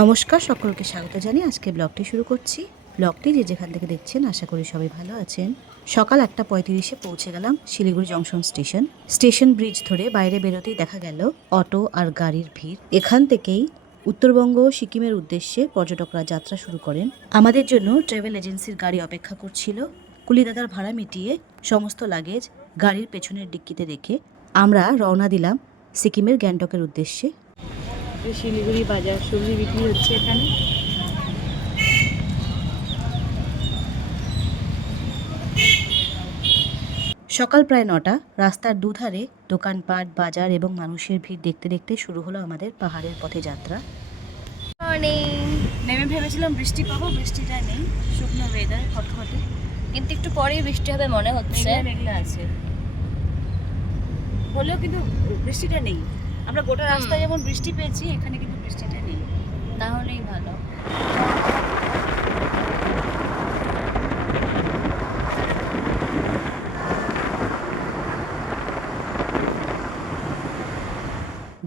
নমস্কার, সকলকে স্বাগত জানিয়ে আজকে ব্লগটি শুরু করছি। ব্লগটি যে যেখান থেকে দেখছেন আশা করি সবাই ভালো আছেন। সকাল 8:35-এ পৌঁছে গেলাম শিলিগুড়ি জংশন স্টেশন ব্রিজ ধরে বাইরে বেরোতেই দেখা গেল অটো আর গাড়ির ভিড়। এখান থেকেই উত্তরবঙ্গ সিকিমের উদ্দেশ্যে পর্যটকরা যাত্রা শুরু করেন। আমাদের জন্য ট্রাভেল এজেন্সির গাড়ি অপেক্ষা করছিল। কুলিদাদার ভাড়া মিটিয়ে সমস্ত লাগেজ গাড়ির পেছনের ডিক্কিতে রেখে আমরা রওনা দিলাম সিকিমের গ্যাংটকের উদ্দেশ্যে। শিলিগুড়ি বাজার, সবজি বিক্রি হচ্ছে এখানে। সকাল প্রায় 9টা। রাস্তার দুধারে দোকানপাট, বাজার এবং মানুষের ভিড় দেখতে দেখতে শুরু হলো আমাদের পাহাড়ের পথে যাত্রা। নেমে ভেবেছিলাম বৃষ্টি পাবো, বৃষ্টিটা নেই, শুকনো ওয়েদার, খটখটে, কিন্তু একটু পরেই বৃষ্টি হবে মনে হচ্ছে। মেঘলা আছে, হলেও কিন্তু বৃষ্টিটা নেই। আমরা গোটা রাস্তায় যেমন বৃষ্টি পেয়েছি, এখানে কিন্তু বৃষ্টিটা নেই। তাহলেই ভালো।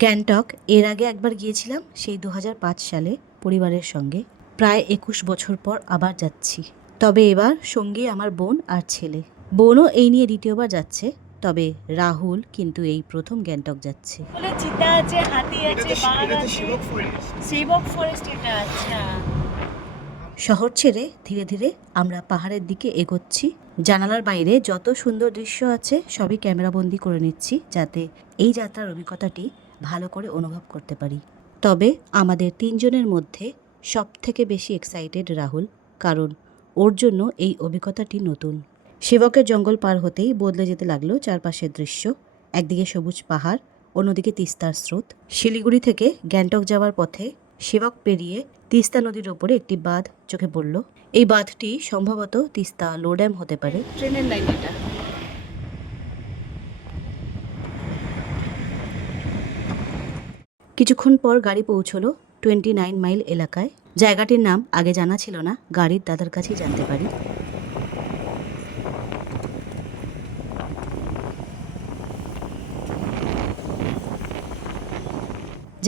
গ্যাংটক এর আগে একবার গিয়েছিলাম, সেই 2005 সালে পরিবারের সঙ্গে। প্রায় 21 বছর পর আবার যাচ্ছি। তবে এবার সঙ্গে আমার বোন আর ছেলে। বোনও এই নিয়ে দ্বিতীয়বার যাচ্ছে, তবে রাহুল কিন্তু এই প্রথম গ্যাংটক যাচ্ছে। চিতা আছে, হাতি আছে, বাঘ আছে, সেবক ফরেস্ট এটা। আচ্ছা, শহর ছেড়ে ধীরে ধীরে আমরা পাহাড়ের দিকে এগোচ্ছি। জানালার বাইরে যত সুন্দর দৃশ্য আছে সবই ক্যামেরাবন্দি করে নিচ্ছি, যাতে এই যাত্রার অভিজ্ঞতাটি ভালো করে অনুভব করতে পারি। তবে আমাদের 3 জনের মধ্যে সব থেকে বেশি এক্সাইটেড রাহুল, কারণ ওর জন্য এই অভিজ্ঞতাটি নতুন। সেবকের জঙ্গল পার হতেই বদলে যেতে লাগলো চারপাশের দৃশ্য। একদিকে সবুজ পাহাড়, অন্যদিকে তিস্তার স্রোত। শিলিগুড়ি থেকে গ্যাংটক যাওয়ার পথে সেবক পেরিয়ে তিস্তা নদীর ওপরে একটি বাঁধ চোখে পড়ল। এই বাঁধটি সম্ভবত তিস্তা লো ড্যাম হতে পারে। ট্রেনের লাইন এটা। কিছুক্ষণ পর গাড়ি পৌঁছলো 29 মাইল এলাকায়। জায়গাটির নাম আগে জানা ছিল না, গাড়ির দাদার কাছেই জানতে পারি।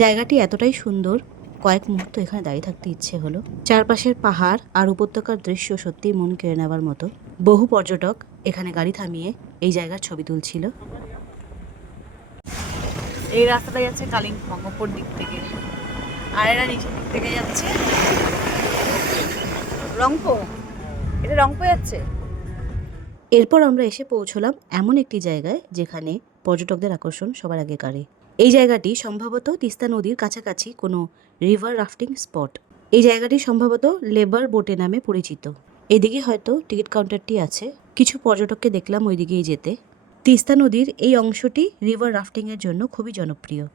জায়গাটি এতটাই সুন্দর, কয়েক মুহূর্ত এখানে দাঁড়িয়ে থাকতে ইচ্ছে হলো। চারপাশের পাহাড় আর উপত্যকার দৃশ্য সত্যিই মন কেড়ে নেওয়ার মতো। বহু পর্যটক এখানে গাড়ি থামিয়ে এই জায়গার ছবি তুলছিল। এই রাস্তাটা যাচ্ছে কালিম্পং ওপর দিক থেকে, আর এরা নিচের দিক থেকে যাচ্ছে রংপো। এটা রংপো যাচ্ছে। এরপর আমরা এসে পৌঁছলাম এমন একটি জায়গায় যেখানে পর্যটকদের আকর্ষণ সবার আগে কাড়ে। এই জায়গাটি সম্ভবত তিস্তা নদীর কাছাকাছি কোনো রিভার রাফটিং স্পট। এই জায়গাটি সম্ভবত লেবার বোটে নামে পরিচিত। এদিকে হয়তো টিকিট কাউন্টারটি আছে। কিছু পর্যটককে দেখলাম ওই দিকেই যেতে। তিস্তা নদীর এই অংশটি রিভার রাফটিংয়ের জন্য খুবই জনপ্রিয়।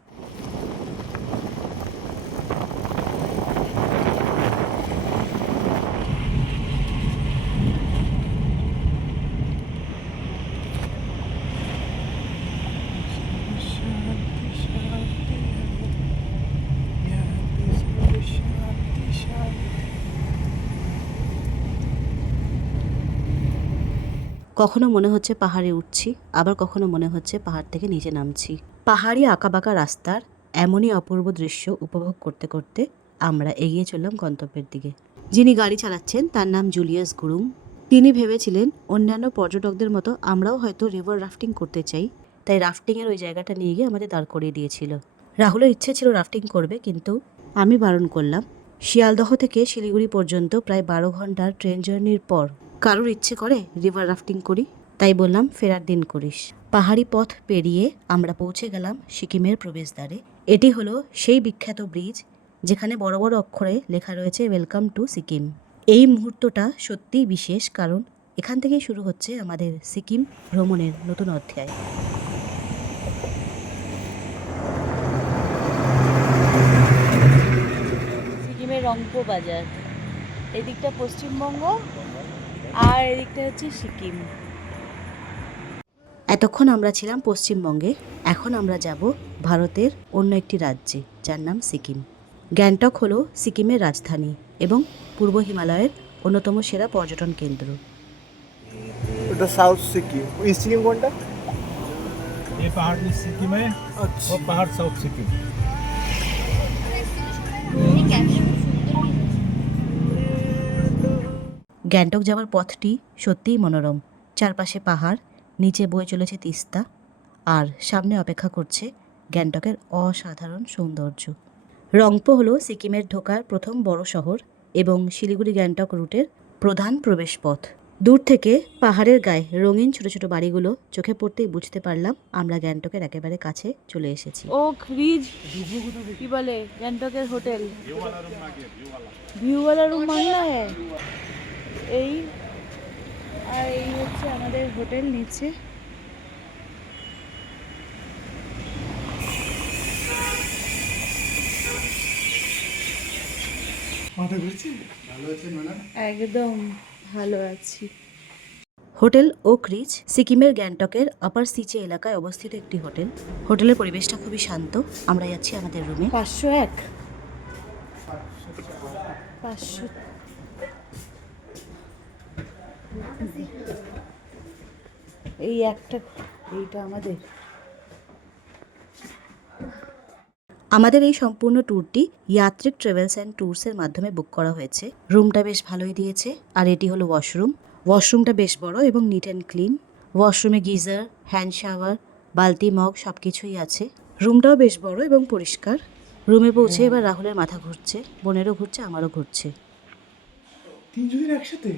কখনো মনে হচ্ছে পাহাড়ে উঠছি, আবার কখনো মনে হচ্ছে পাহাড় থেকে নিচে নামছি। পাহাড়ি আঁকাবাঁকা রাস্তার এমনই অপূর্ব দৃশ্য উপভোগ করতে করতে আমরা এগিয়ে চললাম গন্তব্যের দিকে। যিনি গাড়ি চালাচ্ছেন তার নাম জুলিয়াস গুরুং। তিনি ভেবেছিলেন অন্যান্য পর্যটকদের মতো আমরাও হয়তো রিভার রাফটিং করতে চাই, তাই রাফটিংয়ের ওই জায়গাটা নিয়ে গিয়ে আমাদের দাঁড় করিয়ে দিয়েছিল। রাহুলের ইচ্ছে ছিল রাফটিং করবে, কিন্তু আমি বারণ করলাম। শিয়ালদহ থেকে শিলিগুড়ি পর্যন্ত প্রায় 12 ঘন্টার ট্রেন জার্নির পর কারোর ইচ্ছে করে রিভার রাফটিং করি? তাই বললাম ফেরার দিন করিস। পাহাড়ি পথ পেরিয়ে আমরা পৌঁছে গেলাম সিকিমের প্রবেশদ্বারে। এটি হলো সেই বিখ্যাত ব্রিজ যেখানে বড় বড় অক্ষরে লেখা রয়েছে ওয়েলকাম টু সিকিম। এই মুহূর্তটা সত্যিই বিশেষ, কারণ এখান থেকেই শুরু হচ্ছে আমাদের সিকিম ভ্রমণের নতুন অধ্যায়। সিকিমের রংপো বাজার, এদিকটা পশ্চিমবঙ্গ আর এদিকটা হচ্ছে সিকিম। এতক্ষণ আমরা ছিলাম পশ্চিমবঙ্গে, এখন আমরা যাব ভারতের অন্য একটি রাজ্যে, যার নাম সিকিম। গ্যাংটক হলো সিকিমের রাজধানী এবং পূর্ব হিমালয়ের অন্যতম সেরা পর্যটন কেন্দ্র। এটা সাউথ সিকিম। ইস্ট সিকিম কোনটা? ये पहाड़ इस सिक्किम है और पहाड़ साउथ सिक्किम। ठीक है। গ্যাংটক যাওয়ার পথটি সত্যিই মনোরম। চারপাশে পাহাড়, নিচে বয়ে চলেছে তিস্তা, আর সামনে অপেক্ষা করছে গ্যাংটকের অসাধারণ সৌন্দর্য। রংপো হলো সিকিমের ঢোকার প্রথম বড় শহর এবং শিলিগুড়ি গ্যাংটক রুটের প্রধান প্রবেশপথ। দূর থেকে পাহাড়ের গায়ে রঙিন ছোট ছোট বাড়িগুলো চোখে পড়তেই বুঝতে পারলাম আমরা গ্যাংটকের একেবারে কাছে চলে এসেছি। ওক রিজ কি বলে গ্যাংটকের হোটেল ভিউওয়ালা রুম মাংলা হ্যাঁ। এই আর এই হচ্ছে আমাদের হোটেল নিচে। একদম ভালো আছি। হোটেল ওক রিচ সিকিমের গ্যাংটকের আপার সিচে এলাকায় অবস্থিত একটি হোটেল। হোটেলের পরিবেশটা খুবই শান্ত। আমরা যাচ্ছি আমাদের রুমে। 501 500 এই একটা এইটা আমাদের। আমাদের এই সম্পূর্ণ ট্যুরটি ইয়াত্রিক ট্রাভেলস অ্যান্ড ট্যুরসের মাধ্যমে বুক করা হয়েছে। রুমটা বেশ ভালোই দিয়েছে। আর এটি হলো ওয়াশরুম। ওয়াশরুমটা বেশ বড় এবং নিট অ্যান্ড ক্লিন। ওয়াশরুমে গিজার, হ্যান্ড শাওয়ার, বালতি, মগ সব কিছুই আছে। রুমটাও বেশ বড় এবং পরিষ্কার। রুমে পৌঁছে এবার রাহুলের মাথা ঘুরছে, বোনেরও ঘুরছে, আমারও ঘুরছে। তিনজনের একসাথে?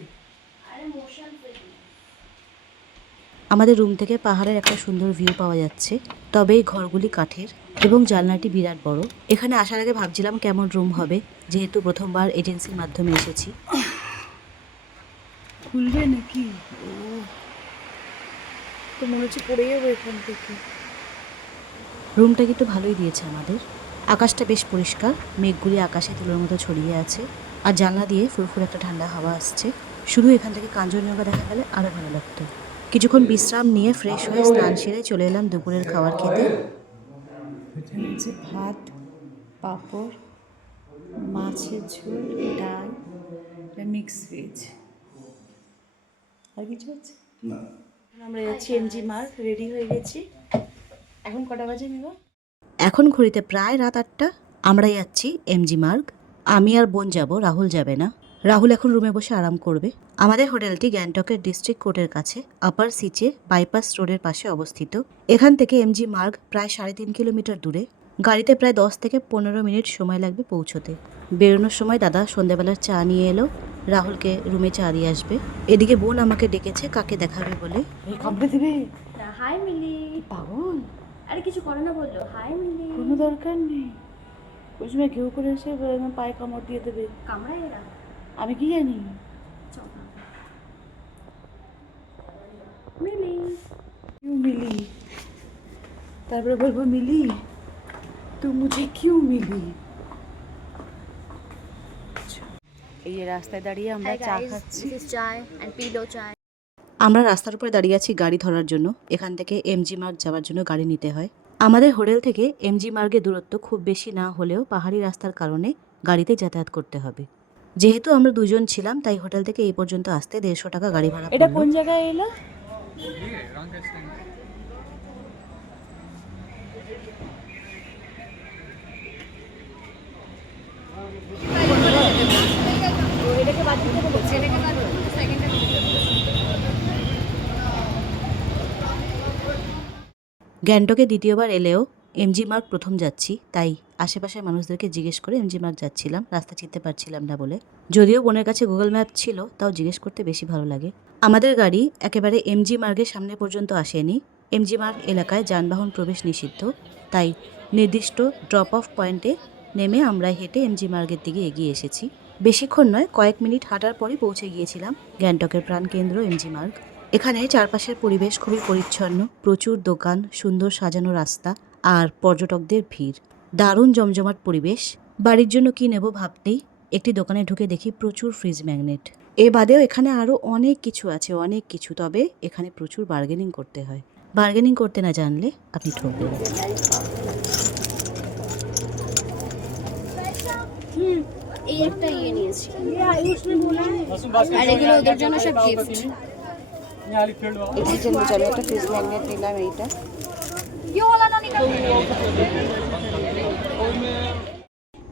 আমাদের রুম থেকে পাহাড়ের একটা সুন্দর ভিউ পাওয়া যাচ্ছে। তবে এই ঘরগুলি কাঠের এবং জানলাটি বিরাট বড়। এখানে আসার আগে ভাবছিলাম কেমন রুম হবে, যেহেতু প্রথমবার এজেন্সির মাধ্যমে এসেছি। খুলবে নাকি? ও তো মনে হচ্ছে পড়ে যাবো এখান থেকে। রুমটা কিন্তু ভালোই দিয়েছে আমাদের। আকাশটা বেশ পরিষ্কার, মেঘগুলি আকাশে তুলোর মতো ছড়িয়ে আছে, আর জানলা দিয়ে ফুরফুর একটা ঠান্ডা হাওয়া আসছে। শুধু এখান থেকে কাঞ্চনজঙ্ঘা দেখা গেলে আরও ভালো লাগতো। কিছুক্ষণ বিশ্রাম নিয়ে ফ্রেশ হয়ে স্নান সেরে চলে এলাম দুপুরের খাবার খেতে। হচ্ছে ভাত, পাঁপড়, মাছের ঝোল, ডাল, মিক্স ভেজ। আর কিছু আছে না। আমরা যাচ্ছি এমজি মার্গ। রেডি হয়ে গেছি। এখন কটা বাজে নিব? এখন ঘড়িতে প্রায় রাত 8টা। আমরা যাচ্ছি এমজি মার্গ। আমি আর বোন যাব, রাহুল যাবে না। রাহুল এখন রুমে বসে আরাম করবে। আমাদের হোটেলটি গ্যাংটকের ডিস্ট্রিক্ট কোর্টের কাছে আপার সিচে বাইপাস রোডের পাশে অবস্থিত। এখান থেকে এমজি মার্গ প্রায় 3.5 কিলোমিটার দূরে। গাড়িতে প্রায় 10 থেকে 15 মিনিট সময় লাগবে পৌঁছতে। বেরোনোর সময় দাদা সন্ধ্যাবেলার চা নিয়ে এলো। রাহুলকে রুমে চা দিয়ে আসবে। এদিকে বোন আমাকে ডেকেছে কাকে দেখাবে বলে। এই কামড়ে দিবে? হাই মিলি। পাগল, আরে কিছু করে না বললো। হাই মিলি। কোনো দরকার নেই। ওই সময় কেউ করে এসে আমার পায়ে কামড় দিয়ে দেবে। কামড়ায় এরা? আমি কি জানি? চল না। মিলি। क्यों मिली? তারপরে বলবো মিলি তুই মুঝে क्यों मिली? এই রাস্তায় দাঁড়িয়ে আমরা চা খাচ্ছি। This is chai and Pilo chai. আমরা রাস্তার উপরে দাঁড়িয়ে আছি গাড়ি ধরার জন্য। এখান থেকে এমজি মার্গ যাওয়ার জন্য গাড়ি নিতে হয়। আমাদের হোটেল থেকে এমজি মার্গের দূরত্ব খুব বেশি না হলেও পাহাড়ি রাস্তার কারণে গাড়িতে যাতায়াত করতে হবে। যেহেতু আমরা দুজন ছিলাম তাই হোটেল থেকে এই পর্যন্ত আসতে 150 টাকা গাড়ি ভাড়া এটা পড়লো। কোন জায়গায় এলো? গ্যাংটকে দ্বিতীয়বার এলেও এমজি মার্গ প্রথম যাচ্ছি, তাই আশেপাশের মানুষদেরকে জিজ্ঞেস করে এমজি মার্গ যাচ্ছিলাম। রাস্তা চিনতে পারছিলাম না বলে। যদিও বোনের কাছে গুগল ম্যাপ ছিল, তাও জিজ্ঞেস করতে বেশি ভালো লাগে। আমাদের গাড়ি একেবারে এমজি মার্গের সামনে পর্যন্ত আসেনি। এমজি মার্গ এলাকায় যানবাহন প্রবেশ নিষিদ্ধ, তাই নির্দিষ্ট ড্রপ অফ পয়েন্টে নেমে আমরা হেঁটে এমজি মার্গের দিকে এগিয়ে এসেছি। বেশিক্ষণ নয়, কয়েক মিনিট হাঁটার পরই পৌঁছে গিয়েছিলাম গ্যাংটকের প্রাণকেন্দ্র এমজি মার্গ। এখানে চারপাশের পরিবেশ খুবই পরিচ্ছন্ন, প্রচুর দোকান, সুন্দর সাজানো রাস্তা আর পর্যটকদের ভিড়। দারুণ জমজমাট পরিবেশ। বাড়ির জন্য কি নেব ভাবতেই একটি দোকানে ঢুকে দেখি প্রচুর ফ্রিজ ম্যাগনেট। এ বাদেও এখানে আরও অনেক কিছু আছে, অনেক কিছু। তবে এখানে প্রচুর বার্গেনিং করতে হয়। বার্গেনিং করতে না জানলে আপনি ঠকবেন। এই একটা ইয়ে নিয়েছি। আর এগুলো ওদের জন্য সব গিফট। এটার জন্য চলো একটা ফ্রিজ ম্যাগনেট নিলাম। এইটা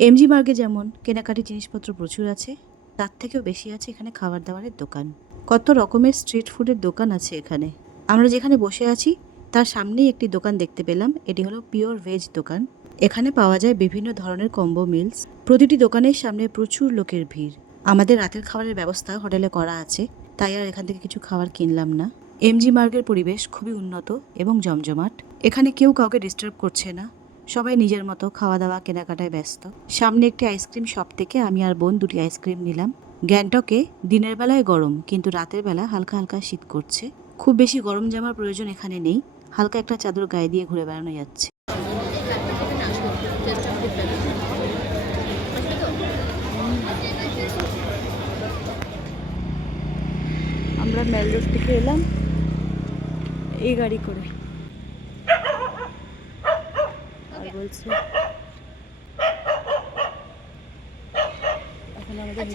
এমজি মার্গে যেমন কেনাকাটি জিনিসপত্র প্রচুর আছে, তার থেকেও বেশি আছে এখানে খাবার দাবারের দোকান। কত রকমের স্ট্রিট ফুডের দোকান আছে এখানে। আমরা যেখানে বসে আছি তার সামনেই একটি দোকান দেখতে পেলাম। এটি হলো পিওর ভেজ দোকান। এখানে পাওয়া যায় বিভিন্ন ধরনের কম্বো মিলস। প্রতিটি দোকানের সামনে প্রচুর লোকের ভিড়। আমাদের রাতের খাবারের ব্যবস্থা হোটেলে করা আছে, তাই আর এখান থেকে কিছু খাবার কিনলাম না। এমজি মার্গের পরিবেশ খুবই উন্নত এবং জমজমাট। এখানে কেউ কাউকে ডিস্টার্ব করছে না, সবাই নিজের মতো খাওয়া দাওয়া কেনাকাটায় ব্যস্ত। সামনে একটি আইসক্রিম শপ থেকে আমি আর বোন দুটি আইসক্রিম নিলাম। গ্যাংটকে দিনের বেলায় গরম, কিন্তু রাতের বেলা হালকা হালকা শীত করছে। খুব বেশি গরম জামার প্রয়োজন এখানে নেই, হালকা একটা চাদর গায়ে দিয়ে ঘুরে বেড়ানো যাচ্ছে। আমরা মেল রোড থেকে এলাম এই গাড়ি করে। আর বলছে এখন আমাদের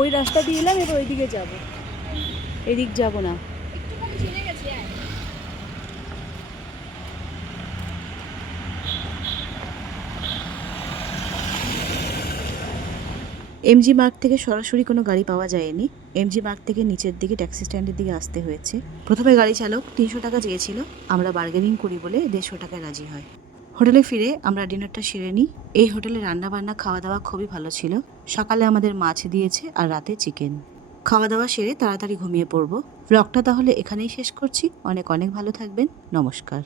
ওই রাস্তা দিয়ে এলাম, এবার ওইদিকে যাব, এদিক যাব না। এমজি মার্গ থেকে সরাসরি কোনো গাড়ি পাওয়া যায়নি। এমজি মার্গ থেকে নিচের দিকে ট্যাক্সি স্ট্যান্ডের দিকে আসতে হয়েছে। প্রথমে গাড়ি চালক 300 টাকা চেয়েছিল, আমরা বার্গেনিং করি বলে 150 টাকায় রাজি হয়। হোটেলে ফিরে আমরা ডিনারটা সেরে নিই। এই হোটেলে রান্না বান্না খাওয়া দাওয়া খুবই ভালো ছিল। সকালে আমাদের মাছ দিয়েছে আর রাতে চিকেন। খাওয়া দাওয়া সেরে তাড়াতাড়ি ঘুমিয়ে পড়বো। ব্লগটা তাহলে এখানেই শেষ করছি। অনেক অনেক ভালো থাকবেন। নমস্কার।